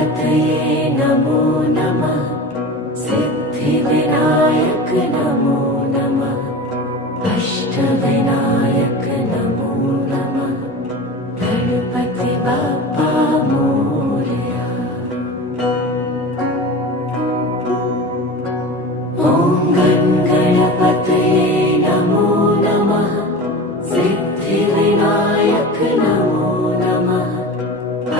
गणपतये नमो नमः। सिद्धिविनायक नमो नमः। अष्टविनायक नमो नमः। गणपति बाप्पा मोरया। ॐ गणपतये नमो नमः। सिद्धिविनायक नमो नमः।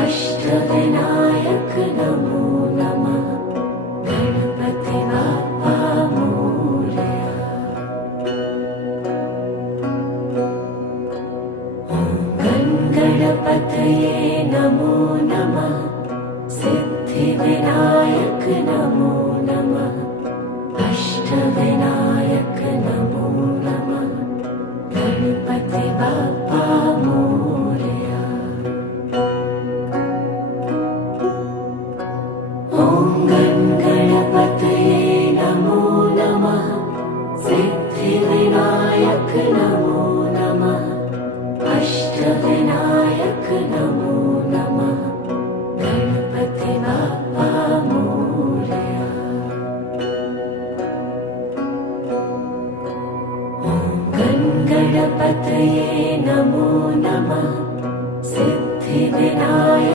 अष्टविनायक नमो नमः। गणपति बाप्पा मोरया। ॐ गणपतये नमो नमः। सिद्धिविनायक नमो नमः। अष्टविनायक नमो नमः। गणपति बाप्पा मोरया। ॐ गणपतये नमो नमः। सिद्धिविनायक नमो नमः। अष्टविनायक नमो नमः। गणपति बाप्पा मोरया। गणपतये नमो नमः। सिद्धिविनायक